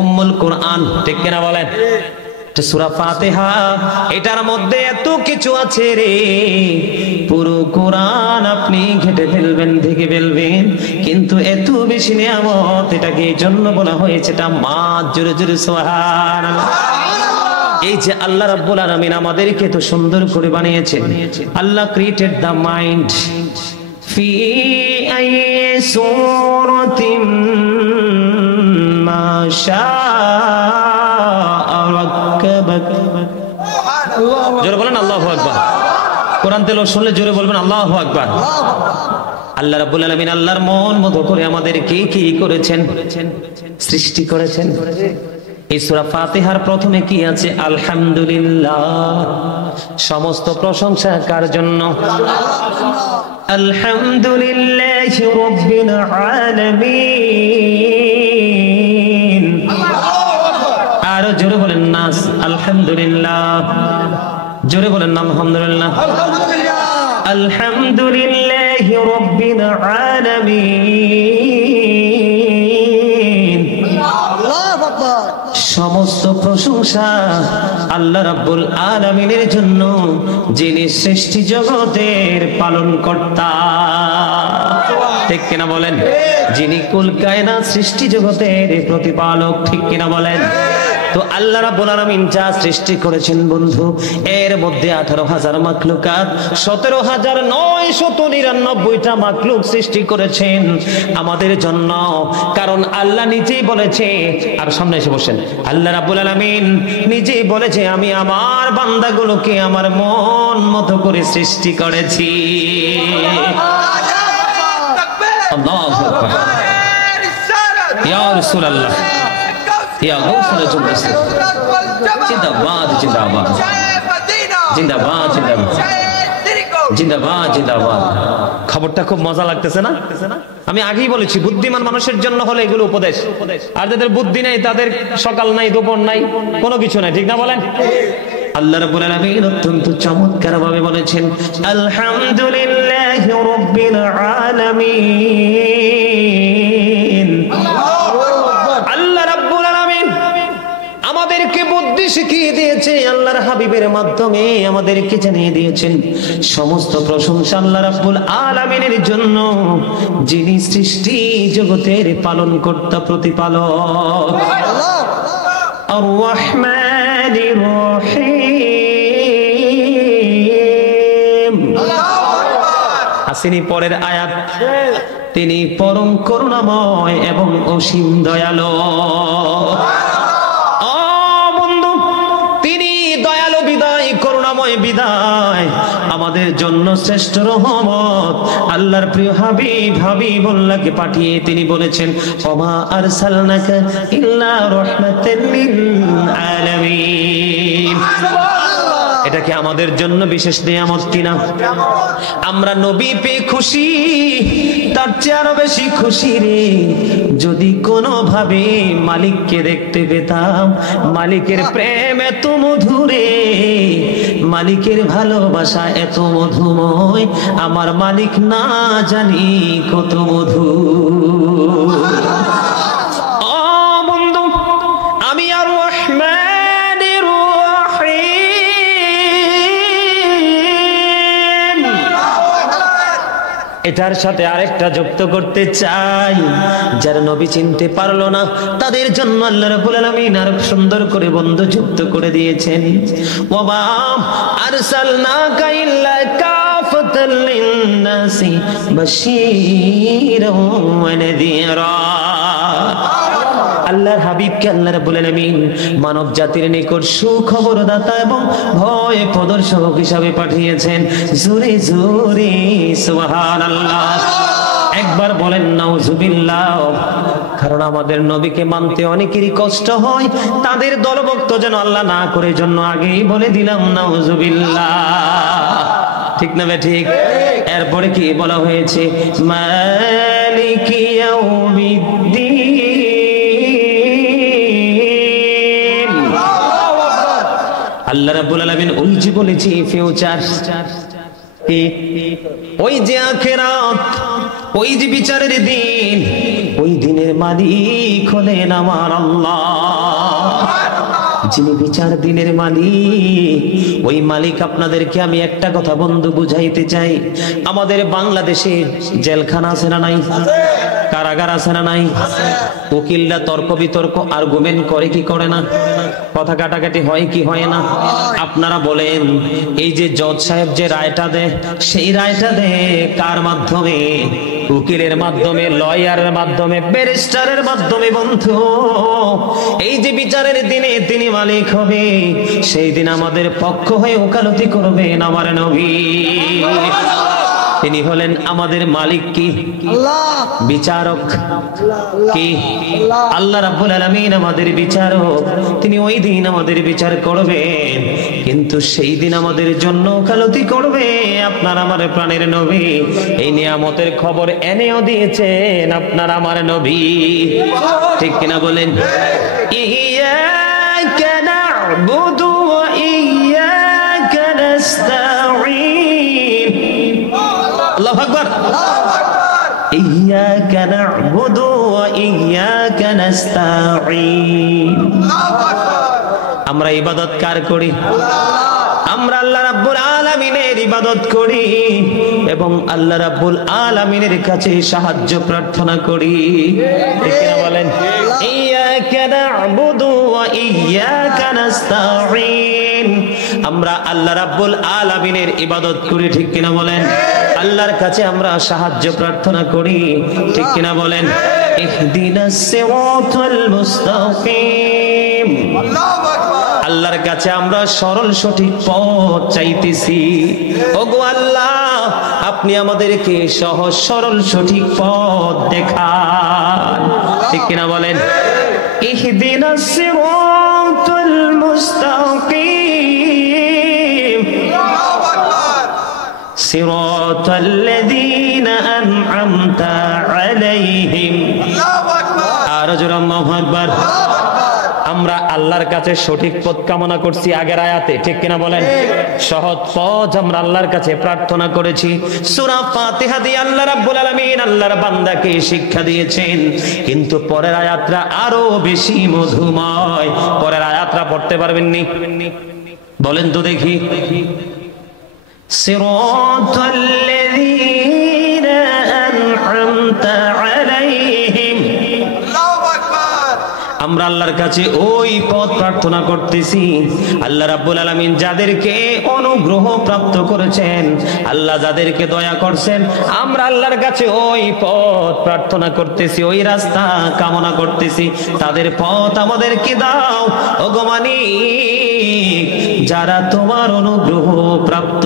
উম্মুল কোরআন, ঠিক কিনা বলেন? সূরা ফাতিহা, এটার মধ্যে এত কিছু আছে রে, পুরো কোরআন আপনি ঘেটে ফেলবেন, দেখে ফেলবেন, কিন্তু এত বেশি নিয়ামত। এটাকে এই জন্য বলা হয়েছে এটা মা, জোরে জোরে সুবহানাল্লাহ। এই যে আল্লাহ রাব্বুল আলামিন আমাদেরকে তো সুন্দর করে বানিয়েছেন। আল্লাহ ক্রিয়েটেড দ্য মাইন্ড ফি আই সূরাতিন মা শাআ রাক্কাবাক। জোরে বলেন আল্লাহু আকবার। কোরআন তেলাওয়াত শুনলে জোরে বলবেন আল্লাহু আকবার। আল্লাহ রাব্বুল আলামিন আল্লাহর মন মতো করে আমাদেরকে কি করেছেন? সৃষ্টি করেছেন। এই সূরা ফাতিহার প্রথমে কি আছে? আলহামদুলিল্লাহ। সমস্ত প্রশংসা কার জন্য? আলহামদুলিল্লাহি রাব্বিল আলামিন। আর জোরে বলেন নাস আলহামদুলিল্লাহ। জোরে বলেন আলহামদুলিল্লাহ। আলহামদুলিল্লাহি রাব্বিল আলামিন। সমস্ত প্রশংসা আল্লাহ রাব্বুল আলামিনের জন্য, যিনি সৃষ্টি জগতের পালন কর্তা, ঠিক কিনা বলেন? যিনি কুল কায়নাত সৃষ্টি জগতের প্রতিপালক, ঠিক কিনা বলেন? তো আল্লাহ রাব্বুল আলামিন যা সৃষ্টি করেছেন বন্ধু, এর মধ্যে 18,000 মাখলুকাত, 17,999টা মাখলুক সৃষ্টি করেছেন আমাদের জন্য। কারণ আল্লাহ নিজেই বলেছে, আর সামনে এসে বসেন, আল্লাহ রাব্বুল আলামিন নিজেই বলেছে আমি আমার বান্দাগুলোকে আমার মন মতো করে সৃষ্টি করেছি। আল্লাহু আকবার। ইয়া রাসূলুল্লাহ, ইয়া গাউসুল জুলুস, জিন্দাবাদ জিন্দাবাদ জিন্দাবাদ জিন্দাবাদ জিন্দাবাদ জিন্দাবাদ। খবরটা খুব মজা লাগতেছে না? আমি আগেই বলেছি বুদ্ধিমান মানুষের জন্য হলো এগুলো উপদেশ, আর যাদের বুদ্ধি নেই তাদের সকাল নাই, দুপুর নাই, কোনো কিছু নাই, ঠিক না বলেন? আল্লাহ রাব্বুল আলামিন অত্যন্ত চমৎকার ভাবে বলেছেন আলহামদুলিল্লাহি রাব্বিল আলামিন। আল্লাহ রাব্বুল আলামিন আমাদেরকে বুদ্ধি শিখিয়ে দিয়েছে, আল্লাহর হাবিবের মাধ্যমে আমাদেরকে জানিয়ে দিয়েছেন সমস্ত প্রশংসা আল্লাহ রাব্বুল আলামিনের জন্য, যিনি সৃষ্টি জগতের পালন কর্তা, প্রতিপালক। আর রহমানির রহিম। আসেনি পরের আয়াত, তিনি পরম করুণাময় এবং অসীম দয়ালু। বিদায় আমাদের জন্য শ্রেষ্ঠ রহমত। আল্লাহর প্রিয় হাবিবুল্লাহকে পাঠিয়ে তিনি বলেছেন ওমা আরসালনাকা ইল্লা রাহমাতাল লিল আলামিন। এটা কি আমাদের জন্য বিশেষ নিয়ামত কিনা? আমরা নবী পেয়ে খুশি, তার চেয়ে আরো বেশি খুশি রে যদি কোনো ভাবে মালিককে দেখতে পেতাম। মালিকের প্রেম এত মধুরে, মালিকের ভালোবাসা এত মধুময়, আমার মালিক না জানি কত মধু। ও বন্ধু, আমি আর রহমানির রহিম এটার সাথে আরেকটা যুক্ত করতে চাই। যারা নবী চিনতে পারলো না তাদের জন্য আল্লাহ রাব্বুল আলামিন আর সুন্দর করে বন্ধু যুক্ত করে দিয়েছেন ওয়া মা আরসালনাকা ইল্লা কাফাতাল লিন-নাসি বাশীরাও ওয়া নাযীরা। আল্লাহর হাবিবকে আল্লাহ রাব্বুল আলামিন মানব জাতির নিকট সুখবরদাতা এবং ভয় প্রদর্শক হিসাবে পাঠিয়েছেন। জোরে জোরে সুবহানাল্লাহ একবার বলেন নাউজুবিল্লাহ। কারণ আমাদের নবীকে মানতে অনেকেরই কষ্ট হয়, তাদের দলভুক্ত যেন আল্লাহ না করে জন্য আগেই বলে দিলাম নাউজুবিল্লাহ। ঠিক না ঠিক? এরপরে কি বলা হয়েছে? মালিকি ইয়াউমিদ্দিন। আল্লাহ রাব্বুল আলামিন ওই যে বলেছি ফিউচার, ওই যে আখিরাত, ওই যে বিচারের দিন, ওই দিনের মালিক হলেন আমার আল্লাহ। যিনি বিচার দিনের মালিক, ওই মালিক আপনাদেরকে আমি একটা কথা বন্ধু বুঝাইতে চাই। আমাদের বাংলাদেশে জেলখানা আছে না নাই? কারাগার আছে না নাই? উকিলরা তর্ক বিতর্ক আর্গুমেন্ট করে কি করে না? কথা কাটাকাটি হয় কি হয় না? আপনারা বলেন, এই যে জজ সাহেব যে রায়টা দেয়, সেই রায়টা দেয় কার মাধ্যমে? উকিলের মাধ্যমে, লয়ারের মাধ্যমে, ব্যারিস্টারের মাধ্যমে। বন্ধু, এই যে বিচারের দিনে তিনি মালিক হবে, সেই দিন আমাদের পক্ষ হয়ে ওকালতি করবেন আমার নবী। তিনি হলেন আমাদের মালিক কি? বিচারক কি? আল্লাহ রাব্বুল আলামিন আমাদের বিচারক। তিনি ওই দিন আমাদের বিচার করবেন, কিন্তু সেই দিন আমাদের জন্য ওকালতি করবে আপনার আমার প্রাণের নবী। এই নিয়ামতের খবর এনেও দিয়েছেন আপনার আমার নবী, ঠিক কিনা বলেন? ইয়্যাকা না'বুদু ওয়া ইয়্যাকা নাস্তাঈন। আল্লাহু আকবার। ইয়্যাকা না'বুদু ওয়া ইয়্যাকা নাস্তাঈন। আমরা ইবাদত কার করি? আমরা আল্লাহ রাব্বুল আলামিনের ইবাদত করি এবং আল্লাহ রাব্বুল আলামিনের কাছে সাহায্য প্রার্থনা করি, ঠিক কিনা বলেন? ইয়্যাকা না'বুদু ওয়া ইয়্যাকা নাস্তাঈন। আমরা আল্লাহ রাব্বুল আলামিনের ইবাদত করি, ঠিক কিনা বলেন? আল্লাহর কাছে আমরা সাহায্য প্রার্থনা করি, ঠিক কিনা বলেন? ইহদিনাস সিরাতাল মুস্তাকিম। আল্লাহু আকবার। আল্লাহর কাছে আমরা সরল সঠিক পথ চাইতেছি। ওগো আল্লাহ, আপনি আমাদেরকে সহজ সরল সঠিক পথ দেখান, ঠিক কিনা বলেন? ইহদিনাস সিরাতাল মুস্তাকিম। আল্লাহু আকবার। সিরাতাল্লাযীনা আন'আমতা আলাইহিম। আল্লাহু আকবার। আর জোরে আল্লাহু আকবার। আমরা আল্লাহর কাছে সঠিক পথ কামনা করছি আগের আয়াতে, ঠিক কিনা বলেন? সহজ পথ আমরা আল্লাহর কাছে প্রার্থনা করেছি। সূরা ফাতিহা দিয়ে আল্লাহ রাব্বুল আলামিন আল্লাহর বান্দাকে শিক্ষা দিয়েছেন, কিন্তু পরের আয়াতটা আরো বেশি মধুময়। পরের আয়াতটা পড়তে পারবেননি? বলেন তো দেখি। সিরাতাল্লাযীনা আন'আমতা আলাইহিম। আমরা আল্লাহর কাছে ওই পথ প্রার্থনা করতেছি, আল্লাহ রাব্বুল আলামিন যাদেরকে অনুগ্রহ প্রাপ্ত করেছেন, আল্লাহ যাদেরকে দয়া করছেন, আমরা আল্লাহর কাছে ওই পথ প্রার্থনা করতেছি, ওই রাস্তা কামনা করতেছি। তাদের পথ আমাদেরকে দাও ওগো মালিক, যারা তোমার অনুগ্রহ প্রাপ্ত।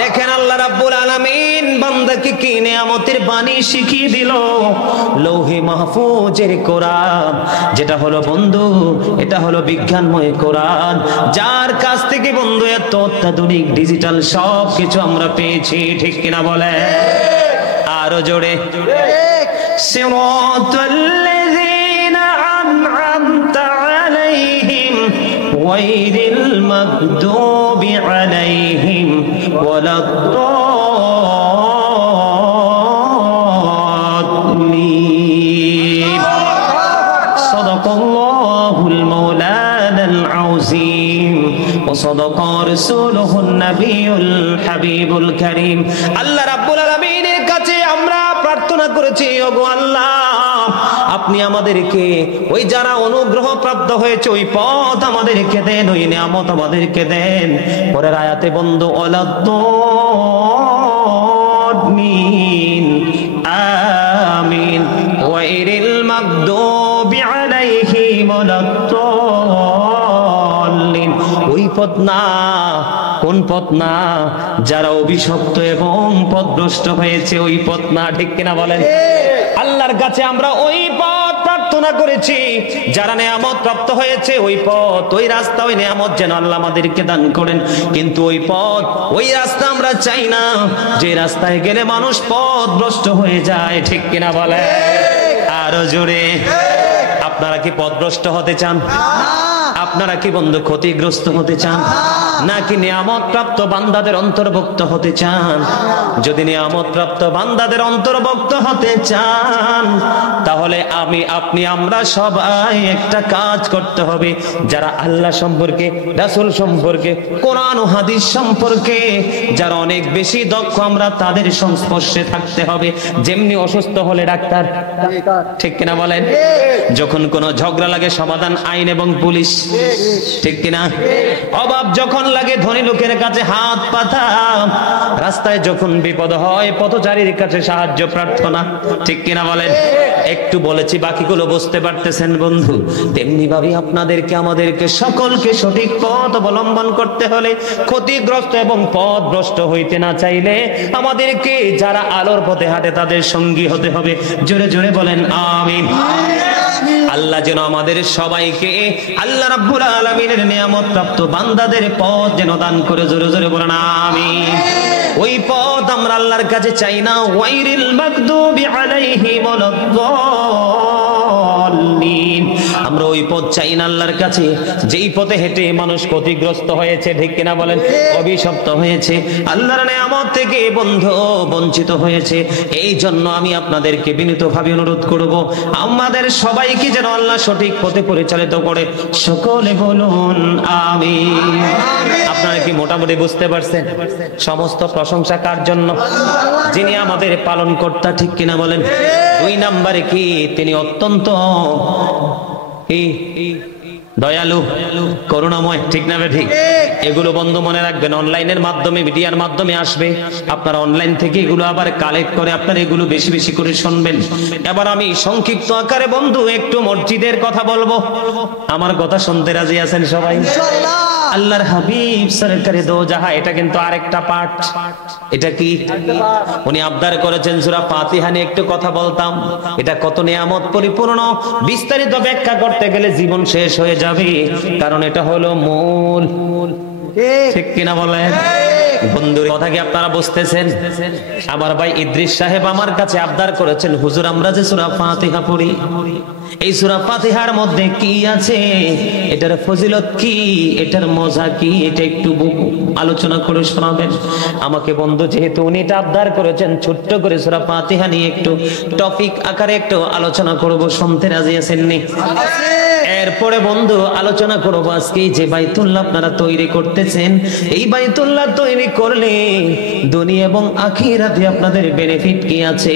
দেখেন আল্লাহ রাব্বুল আলামিন বান্দাকে কি নিয়ামতের বাণী শিখিয়ে দিল। লৌহে মাহফুজের কোরআন, যেটা হলো বন্ধু, এটা হলো বিজ্ঞানময় কোরআন, যার কাছ থেকে বন্ধু এত অত্যাধুনিক ডিজিটাল সব কিছু আমরা পেয়েছি, ঠিক কিনা বলে? আরো জোরে। সিরাতাল্লাযীনা আন'আমতা আলাইহিম গায়রিল মাগদুবি আলাইহিম ওয়ালাদ-দাল্লিন। সাদাকাল্লাহুল মাওলানাল আযীম ওয়া সাদাকা রাসূলুহুন নবিয়ুল হাবিবুল কারীম। আল্লাহ রাব্বুল আলামিনের কাছে আমরা প্রার্থনা করেছি, ওগো আল্লাহ, আপনি আমাদেরকে ওই যারা অনুগ্রহ প্রাপ্ত হয়েছে ওই পথ আমাদেরকে দেন, ওই নিয়ামত আমাদেরকে দেন। পরের আয়াতে বন্ধু ওয়ালাদ-দাল্লিন আমিন গায়রিল মাগদুবি আলাইহিম ওয়ালাদ-দাল্লিন। ওই পথ না, কোন পথ না? যারা অভিশপ্ত এবং পথভ্রষ্ট হয়েছে ওই পথ না, ঠিক কিনা বলেন? আল্লাহর কাছে আমরা ওই পথ প্রার্থনা করেছি, যারা নিয়ামত প্রাপ্ত হয়েছে ওই পথ, ওই রাস্তা, ওই নিয়ামত যেন আল্লাহ আমাদেরকে দান করেন। কিন্তু ওই পথ, ওই রাস্তা আমরা চাই না যে রাস্তায় গেলে মানুষ পথভ্রষ্ট হয়ে যায়, ঠিক কিনা বলে? আরো জোরে। আপনারা কি পথভ্রষ্ট হতে চান? আপনারা কি বন্ধু ক্ষতিগ্রস্ত হতে চান নাকি নিয়ামত প্রাপ্ত বান্দাদের অন্তর্ভুক্ত হতে চান? যদি নিয়ামত প্রাপ্ত বান্দাদের অন্তর্ভুক্ত হতে চান তাহলে আমি আপনি আমরা সবাই একটা কাজ করতে হবে। যারা আল্লাহ সম্পর্কে, রাসূল সম্পর্কে, কোরআন ও হাদিস সম্পর্কে যারা অনেক বেশি দক্ষ আমরা তাদের সংস্পর্শে থাকতে হবে। যেমনি অসুস্থ হলে ডাক্তার, ঠিক কিনা বলেন? যখন কোনো ঝগড়া লাগে সমাধান আইন এবং পুলিশ, ঠিক কিনা? অভাব যখন লাগে ধনী লোকের কাছে হাত পাতা, রাস্তায় যখন বিপদ হয় পথচারীর কাছে সাহায্য প্রার্থনা, ঠিক কিনা বলেন? একটু বলেছি, বাকিগুলো বুঝতে পারতেছেন বন্ধু? তেমনি ভাবে আপনাদেরকে আমাদেরকে সকলকে সঠিক পথ অবলম্বন করতে হলে, ক্ষতিগ্রস্ত এবং পথভ্রষ্ট হইতে না চাইলে আমাদেরকে যারা আলোর পথে হাঁটে তাদের সঙ্গী হতে হবে। জোরে জোরে বলেন আমিন। আল্লাহ যেন আমাদের সবাইকে আল্লাহ রাব্বুল আলামিনের নিয়ামত প্রাপ্ত বান্দাদের পথ যেন দান করে। জোরে জোরে বলেন আমিন। ওই পথ আমরা আল্লাহর কাছে চাই না ওয়াইরিল মাগদুবি আলাইহিম ওয়ালাদ-দাল্লিন, আমরা ওই পথ চাই না আল্লাহর কাছে যেই পথে হেঁটে মানুষ ক্ষতিগ্রস্ত হয়েছে, ঠিক কিনা বলেন? অভিশপ্ত হয়েছে, আল্লাহর নিয়ামত থেকে বন্ধু বঞ্চিত হয়েছে। এই জন্য আমি আপনাদেরকে বিনীতভাবে অনুরোধ করব আমাদের সবাইকে যেন আল্লাহ সঠিক পথে পরিচালিত করে। সকলে বলুন আমিন। আপনারা কি মোটামুটি বুঝতে পারছেন? সমস্ত প্রশংসা কার জন্য? যিনি আমাদের পালন কর্তা, ঠিক কিনা বলেন? 2 নম্বরে কি তিনি অত্যন্ত দয়ালু, করুণাময়, ঠিক না ঠিক? এগুলো বন্ধু মনে রাখবেন, অনলাইনের মাধ্যমে, মিডিয়ার মাধ্যমে আসবে। আপনারা অনলাইন থেকে এগুলো আবার কালেক্ট করে আপনারা এগুলো বেশি বেশি করে শুনবেন। এবার আমি সংক্ষিপ্ত আকারে বন্ধু একটু মসজিদের কথা বলবো। আমার কথা শুনতে রাজি আছেন সবাই? আল্লাহর হাবিব সরকারে দো জাহা, এটা কিন্তু আরেকটা পার্ট। এটা কি? উনি আবদার করেছেন সূরা ফাতিহা নিয়ে একটু কথা বলতাম। এটা কত নিয়ামত পরিপূর্ণ, বিস্তারিত ব্যাখ্যা করতে গেলে জীবন শেষ হয়ে যাবে, কারণ এটা হলো মূল, ঠিক কিনা বলেন? বন্ধুর কথা কি আপনারা বুঝতেছেন? আমার ভাই ইদ্রিস সাহেব আমার কাছে আবদার করেছেন, হুজুর আমরা যে সূরা ফাতিহা পড়ি, এই সূরা ফাতিহার মধ্যে কি আছে, এটার ফজিলত কি, এটার মজা কি, এটা একটু আলোচনা করে শোনাবেন আমাকে। বন্ধু যেহেতু উনি এটা আবদার করেছেন, ছোট্ট করে সূরা ফাতিহা নিয়ে একটু টপিক আকারে একটু আলোচনা করব, শুনতে রাজি আছেন নি? এরপরে বন্ধু আলোচনা করব আজকে যে বাইতুল্লাহ আপনারা তৈরি করতেছেন, এই বাইতুল্লাহ তৈরি করলে দুনিয়া এবং আখিরাতে আপনাদের বেনিফিট কি আছে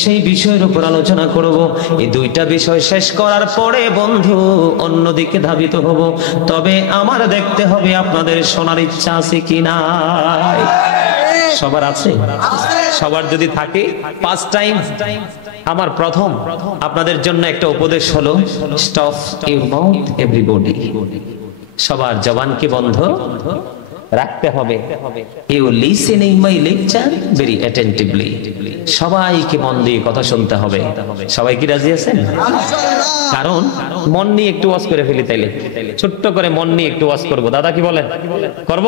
সেই বিষয়ের উপর আলোচনা করব। এই দুইটা বিষয় শেষ করার পরে বন্ধু অন্যদিকে ধাবিত হব। তবে আমার দেখতে হবে আপনাদের শোনার ইচ্ছা আছে কিনা। সবার আছে? সবার যদি থাকে, ফার্স্ট টাইম আমার প্রথম আপনাদের জন্য একটা উপদেশ হলো, স্টপ ইউর মাউথ এভরিবডি। সবার জবানকে বন্ধ রাখতে হবে। You listening my lecture very attentively. সবাইকে মন দিয়ে কথা শুনতে হবে। সবাই কি রাজি আছেন? কারণ মন নিয়ে একটু ওয়াজ করে ফেলি, তাইলে ছোট্ট করে মন নিয়ে একটু ওয়াজ করব। দাদা কি বলেন? করব?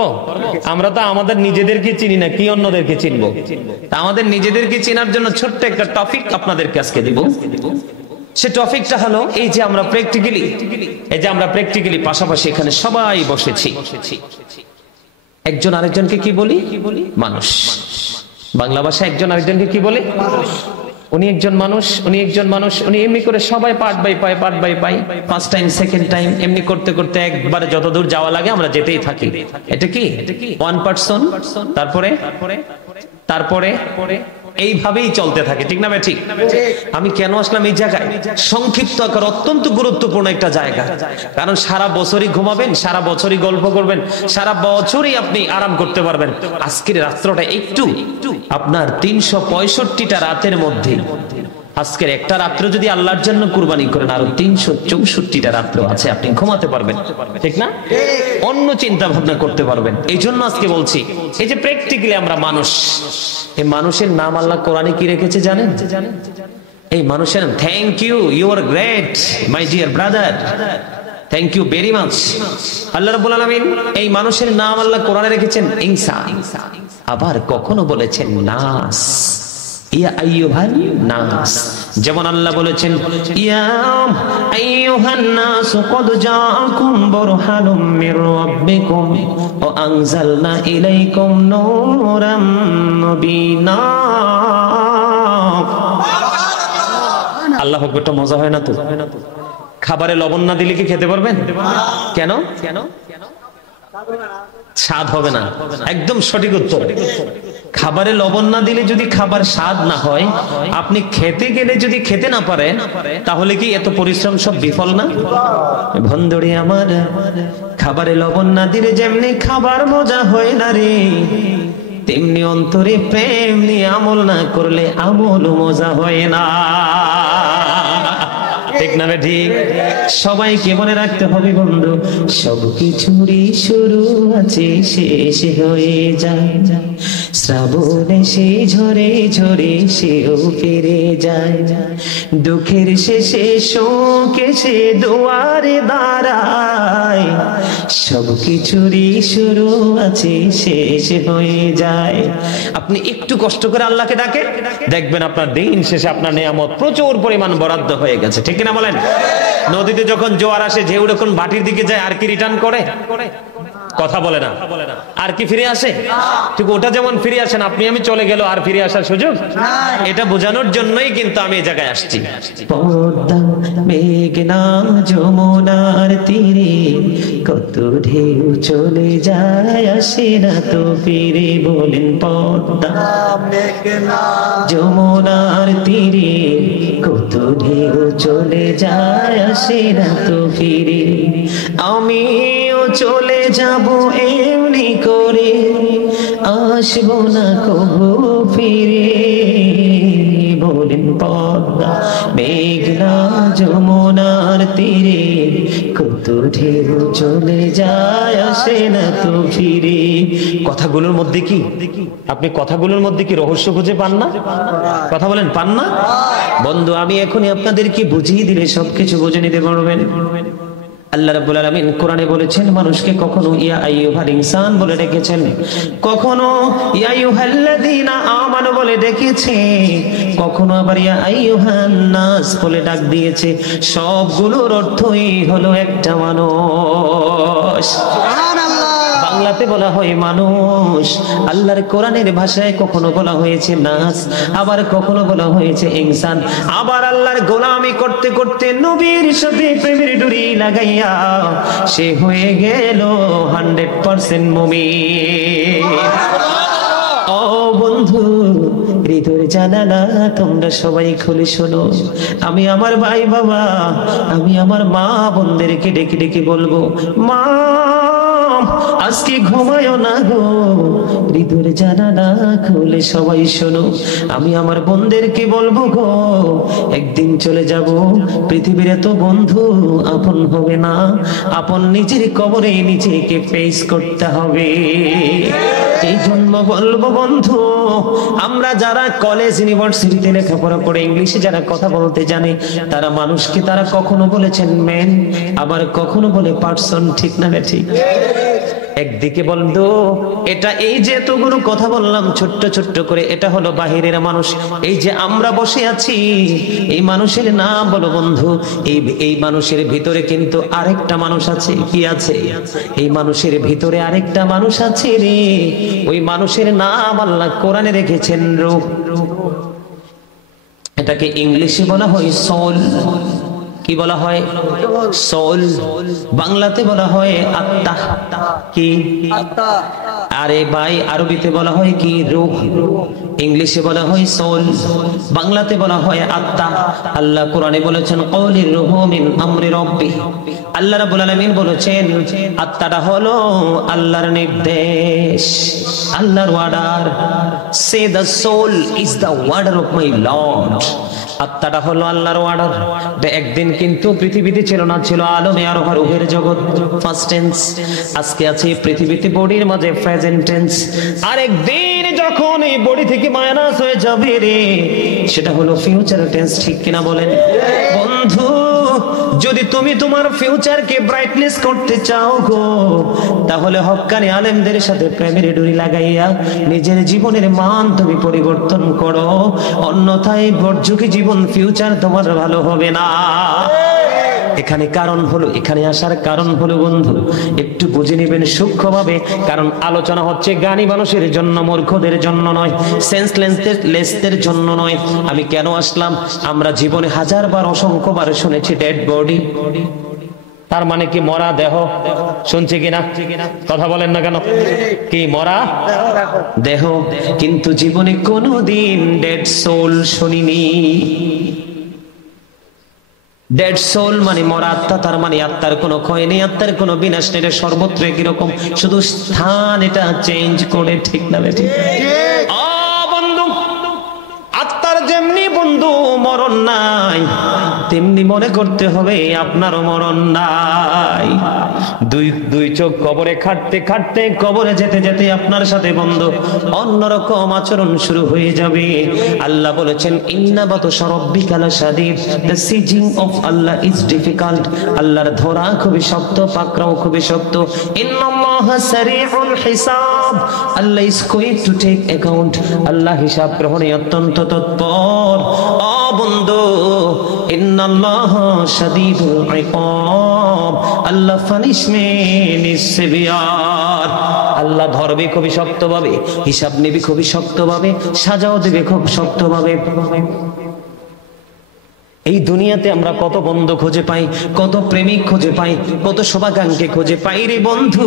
আমরা তো আমাদের নিজেদেরকে চিনি না, কি অন্যদেরকে চিনবো? তা আমাদের নিজেদেরকে চেনার জন্য ছোট্ট একটা টপিক আপনাদেরকে আজকে দিব। সে টপিকটা হলো এই যে আমরা প্র্যাকটিক্যালি পাশাপাশি এখানে সবাই বসেছি, একজন আরেকজনকে কি বলি? মানুষ। বাংলা ভাষায় একজন আরেকজনকে কি বলে? উনি একজন মানুষ, উনি একজন মানুষ, উনি এমনি করে সবাই পার্ট বাই পাই, ফার্স্ট টাইম, সেকেন্ড টাইম, এমনি করতে করতে একবারে যতদূর যাওয়া লাগে আমরা যেতেই থাকি। এটা কি ওয়ান পারসন, তারপরে এইভাবেই চলতে থাকে, ঠিক না ভাই? ঠিক। আমি কেন আসলাম এই জায়গায়? সংক্ষিপ্ত আকার অত্যন্ত গুরুত্বপূর্ণ একটা জায়গা। কারণ সারা বছরই ঘুমাবেন, সারা বছরই গল্প করবেন, সারা বছরই আপনি আরাম করতে পারবেন। আজকের রাত্রটা একটু আপনার 365টা রাতের মধ্যে আজকের একটা রাত্র যদি আল্লাহর জন্য কুরবানি করেন, আরো 364টা রাত্র আছে, আপনি ঘুমাতে পারবেন, ঠিক না? অন্য চিন্তা ভাবনা করতে পারবেন। এই জন্য আজকে বলছি, এই যে প্র্যাকটিক্যালি আমরা মানুষ, এই মানুষের নাম আল্লাহ কোরআনে কি রেখেছে জানেন? এই মানুষের thank you, you are great my dear brother, thank you very much. আল্লাহ রাব্বুল আলামিন এই মানুষের নাম আল্লাহ কোরআনে রেখেছেন ইনসান, আবার কখনো বলেছেন নাস, ইয়া আইয়ুহান নাস। যেমন আল্লাহ বলেছেন ইয়া আইয়ুহান নাস ক্বাদ জাআকুম বুরহানুম মির রাব্বিকুম ওয়া আনজালনা ইলাইকুম নূরাম মুবিনা। আল্লাহু আকবার, তো মজা হয় না তো? খাবারে লবণ না দিলে কি খেতে পারবেন? কেন? স্বাদ হবে না। একদম সঠিক উত্তর। খাবারে লবণ না দিলে যদি খাবার স্বাদ না হয়, আপনি খেতে গেলে যদি খেতে না পারেন, তাহলে কি এত পরিশ্রম সব বিফল না? বন্ধুরে আমার, খাবারে লবণ না দিলে যেমনি খাবার মজা হয় না রে, তেমনি অন্তরে প্রেম নিয়ে আমল না করলে আমল মজা হয় না। ঠিক না ঠিক? সবাইকে মনে রাখতে হবে বন্ধু, সবকিছুরই শুরু আছে, শেষ হয়ে যায়। শ্রাবণ এসে ঝরে ঝরে সেও ফিরে যায়। দুঃখের শেষে শোক এসে দুয়ারে দাঁড়ায়। সবকিছুরই শুরু আছে, শেষ হয়ে যায়। আপনি একটু কষ্ট করে আল্লাহকে ডাকেন, দেখবেন আপনার দিন শেষে আপনার নেয়ামত প্রচুর পরিমাণ বরাদ্দ হয়ে গেছে। ঠিক না বলেন? নদীতে যখন জোয়ার আসে, ঢেউ যখন ভাটির দিকে যায়, আর কি রিটার্ন করে? কথা বলে না। আর কি ফিরে আসে? ঠিক ওটা যেমন ফিরে আসেন, আপনি আমি চলে গেল, আর ফিরে আসার সুযোগ? এটা বোঝানোর জন্যই কিন্তু আমি এই জায়গায় আসছি। পদ্মা মেঘনা যমুনার তীরে কত ঢেউ চলে যায়, আসে না তো ফিরে। বলেন পদ্মা মেঘনা যমুনার তীরে কত ঢেউ চলে যায়, আসে না তো ফিরে। আমিও চলে যাব এমনি করে, আসবো না কবু ফিরে। বলেন পদ্মা মেঘনা যমুনার তীরে কত ঢেউ চলে যায়, আসে না তো ফিরে। কথাগুলোর মধ্যে কি আপনি কথাগুলোর মধ্যে কি রহস্য খুঁজে পান না? কথা বলেন, পান না? বন্ধু, আমি এখনই আপনাদেরকে বুঝিয়ে দিলে সবকিছু বুঝে নিতে পারবেন। আল্লাহ রাব্বুল আলামিন কোরআনে বলেছেন, মানুষকে কখনো ইয়া আইয়ুহাল ইনসান বলে ডেকেছেন, কখনো ইয়া আইয়ুহাল্লাযীনা আমানু বলে ডেকেছে, কখনো আবার ইয়া আইয়ুহান নাস বলে ডাক দিয়েছে। সবগুলোর অর্থই হলো একটা মানুষ। সুবহানাল্লাহ। বাংলাতে বলা হয় মানুষ, আল্লাহর কোরআনের ভাষায় কখনো বলা হয়েছে নাস, আবার কখনো বলা হয়েছে ইনসান। আবার আল্লাহর গোলামি করতে করতে নবীর সাথে প্রেমের ডুরি লাগাইয়া সে হয়ে গেল 100% মুমিন। ও বন্ধু, হৃদয়ের জানালা তোমরা সবাই খুলে শোনো। আমি আমার ভাই বাবা, আমি আমার মা বোনদেরকে ডেকে ডেকে বলবো, মা আজকে ঘুমায়ো না গো, হৃদয়ের জানালা খুলে সবাই শোনো। আমি আমার বোনদেরকে বলবো গো, একদিন চলে যাব, পৃথিবীর এত বন্ধু আপন হবে না, আপন নিজের কবরে নিজেকে ফেস করতে হবে। এই জন্য বলবো বন্ধু, আমরা যারা কলেজ ইউনিভার্সিটিতে লেখাপড়া করে ইংলিশে যারা কথা বলতে জানে, তারা মানুষকে তারা কখনো বলেছেন ম্যান, আবার কখনো বলে পারসন। ঠিক না ঠিক? একদিকে বন্ধু, এটা এই যে এতগুলো কথা বললাম ছোট্ট ছোট্ট করে, এটা হলো বাহিরের মানুষ। এই যে আমরা বসে আছি, এই মানুষের নাম বলো বন্ধু, এই মানুষের ভিতরে কিন্তু আরেকটা মানুষ আছে। কি আছে? এই মানুষের ভিতরে আরেকটা মানুষ আছে রে। ওই মানুষের নাম আল্লাহ কোরআনে রেখেছেন রূহ। এটাকে ইংলিশে বলা হয় সোল। কি বলা হয়? সোল। বাংলাতে বলা হয় আত্মা। কি? আত্মা। আরে ভাই, আরবিতে বলা হয় কি? রূহ। ইংলিশে বলা হয় সোল, বাংলাতে বলা হয় আত্মা। আল্লাহ কোরআনে বলেছেন কওলির রূহু মিন আমরি রাব্বি। আল্লাহ রাব্বুল আলামিন বলেছেন আত্মাটা হলো আল্লাহর নির্দেশ, আল্লাহর order. Say the soul is the order of my lord. আত্মাটা হলো আল্লাহর অর্ডার। একদিন কিন্তু পৃথিবীতে ছিল না, ছিল আলমে আরোহ রূহের জগৎ, ফার্স্ট টেন্স। আজকে আছে পৃথিবীতে বডির মাঝে প্রেজেন্ট টেন্স। আর একদিন যখন এই বডি থেকে মাইনাস হয়ে যাবে রে, সেটা হলো ফিউচার টেন্স। ঠিক কিনা বলেন বন্ধু? যদি তুমি তোমার ফিউচারকে ব্রাইটনেস করতে চাও গো, তাহলে হক্কানি আলেমদের সাথে প্রেমের ডুরি লাগাইয়া নিজের জীবনের মান তুমি পরিবর্তন করো, অন্যথায় বর্জুকি জীবন ফিউচার তোমার ভালো হবে না। এখানে কারণ হলো, এখানে আসার কারণ হলো বন্ধু একটু বুঝে নেবেন সূক্ষ্মভাবে, কারণ আলোচনা হচ্ছে জ্ঞানী মানুষের জন্য, মূর্খদের জন্য নয়, সেন্সলেসদের জন্য নয়। আমি কেন আসলাম? আমরা জীবনে হাজারবার অসংখ্যবার শুনেছি ডেড বডি, তার মানে কি মরা দেহ, শুনছি কিনা? কথা বলেন না কেন? কি মরা দেহ, কিন্তু জীবনে কোনোদিন ডেড সোল শুনিনি। ডেড সোল মানে মরা আত্মা, তার মানে আত্মার কোনো ক্ষয় নেই, আত্মার কোনো বিনাশ নেই, এটা সর্বত্র একই রকম, শুধু স্থান এটা চেঞ্জ করে, ঠিক না বেটি? বন্ধু, আত্মার যেমনি বন্ধু মরণ নাই, তেমনি মনে করতে হবে আপনারও মরণ নাই। দুই চোখ কবরে খাটতে খাটতে, কবরে যেতে যেতে আপনার সাথে বন্ধু অন্যরকম আচরণ শুরু হয়ে যাবে। আল্লাহ বলেছেন ইন্না বাতশা রাব্বিকা লাশাদীদ, the seizing of Allah is difficult. আল্লাহর ধরা খুবই শক্ত, পাকড়াও খুবই শক্ত। ইন্নাল্লাহা সারিউল হিসাব, Allah is going to take account, আল্লাহ হিসাব গ্রহণে অত্যন্ত তৎপর। বন্ধু, ইন্নাল্লাহা শাদীদুল ইকাব, আল্লাহ পানিশমেন্ট ইজ সিভিয়ার। আল্লাহ ধরবে খুবই শক্তভাবে, হিসাব নেবে খুবই শক্তভাবে, সাজাও দেবে খুব শক্তভাবে। এই দুনিয়াতে আমরা কত বন্ধু খুঁজে পাই, কত প্রেমিক খুঁজে পাই, কত শুভাকাঙ্ক্ষী খুঁজে পাই রে বন্ধু,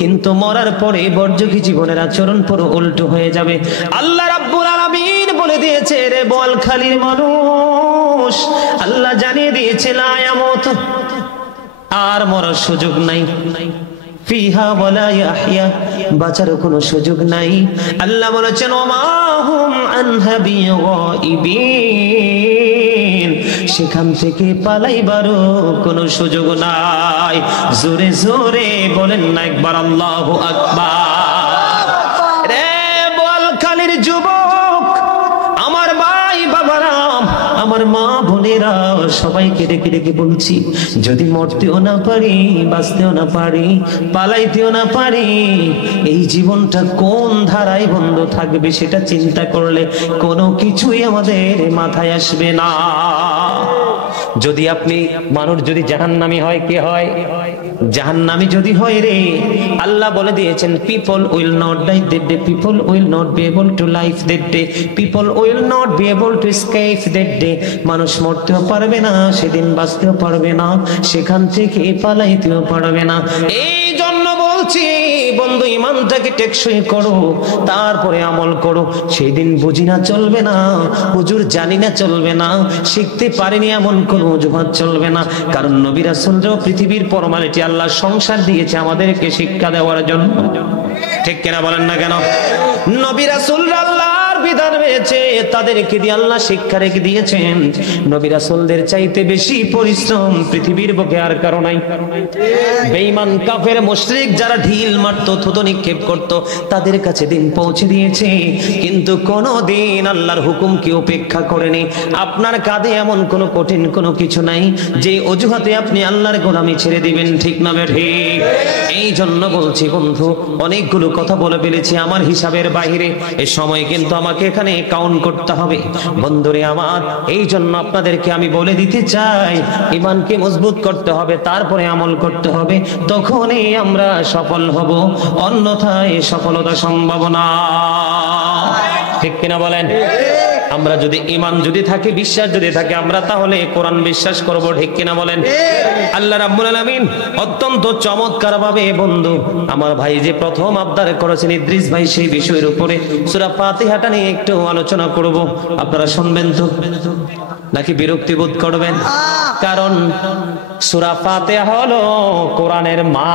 কিন্তু মরার পরে বর্জকি জীবনের আচরণ পুরো উল্টো হয়ে যাবে। আল্লাহ রাব্বুল আলামিন বলে দিয়েছে রে বোয়ালখালীর মানুষ, আল্লাহ জানিয়ে দিয়েছে লা ইয়ামুত, আর মরার সুযোগ নাই, ফিহা ওয়ালা ইয়াহইয়া, বাঁচার কোনো সুযোগ নাই। আল্লাহ বলেছেন ওমা হুম আনহা বিগাইবিন, সেখান থেকে পালাইবারও কোনো সুযোগ নাই। জোরে জোরে বলেন না একবার আল্লাহু আকবার। রে বোয়ালখালীর যুবক, আমার ভাই বাবারা, আমার মা বোনেরা, সবাইকে ডেকে ডেকে বলছি, যদি মরতেও না পারি, বাঁচতেও না পারি, পালাইতেও না পারি, এই জীবনটা কোন ধারায় বন্ধ থাকবে সেটা চিন্তা করলে কোনো কিছুই আমাদের মাথায় আসবে না। যদি আপনি মানুষ যদি জাহান্নামী হয়, কে হয়? জাহান্নামী যদি হয় রে, আল্লাহ বলে দিয়েছেন people will not die that day, people will not be able to live that day, people will not be able to escape that day. মানুষ মরতেও পারবে না সেদিন, বাঁচতেও পারবে না, সেখান থেকে পালাইতেও পারবে না। এই জন্য বলছি বন্ধু, ইমানটাকে টেকসই করো, তারপরে আমল করো। সেই দিন বুঝি না চলবে না, হুজুর জানি না চলবে না, শিখতে পারিনি এমন কোন অজুহাত চলবে না। কারণ নবী রাসূলরাও পৃথিবীর ফরমালিটি আল্লাহ সংসার দিয়েছে আমাদেরকে শিক্ষা দেওয়ার জন্য, ঠিক কিনা বলেন না কেন? নবী রাসূলরা আল্লাহর বিধান রয়েছে, তাদেরকে দিয়ে আল্লাহ শিক্ষা রেখে দিয়েছেন। নবী রাসূলদের চাইতে বেশি পরিশ্রম পৃথিবীর বুকে আর কারো নাই। বেঈমান কাফের মুশরিক যারা ঢিল মারতো, থুতু নিক্ষেপ করতো, তাদের কাছে দিন পৌঁছে দিয়েছে, কিন্তু কোনদিন আল্লাহর হুকুমকে উপেক্ষা করেনি। আপনার কাঁধে এমন কোনো কঠিন কোনো কিছু নাই যে অজুহাতে আপনি আল্লাহর গোলামি ছেড়ে দিবেন, ঠিক না ঠিক? এই জন্য বলছি বন্ধু, অনেকগুলো কথা বলে ফেলেছি আমার হিসাবের বাইরে, এই সময় কিন্তু আমাকে এখানে কাউন্ট করতে হবে বন্ধুরে আমার। এই জন্য আপনাদেরকে আমি বলে দিতে চাই, ঈমানকে মজবুত করতে হবে, তারপরে আমল করতে হবে, তখনই আমরা সফল হব, অন্যথায় সফলতা সম্ভব না, ঠিক কিনা বলেন? আমরা যদি ঈমান যদি থাকে, বিশ্বাস যদি থাকে, আমরা তাহলে কোরআন বিশ্বাস করব, ঠিক কিনা বলেন? আল্লাহ রাব্বুল আলামিন অত্যন্ত চমৎকার ভাবে বন্ধু আমার ভাই যে প্রথম আবদার করেছেন ইদ্রিস ভাই, সেই বিষয়ের উপরে সূরা ফাতিহাটা নিয়ে একটু আলোচনা করব। আপনারা শুনবেন তো নাকি বিরক্তি বোধ করবেন? কারণ সূরা ফাতিহা হলো কোরআনের মা।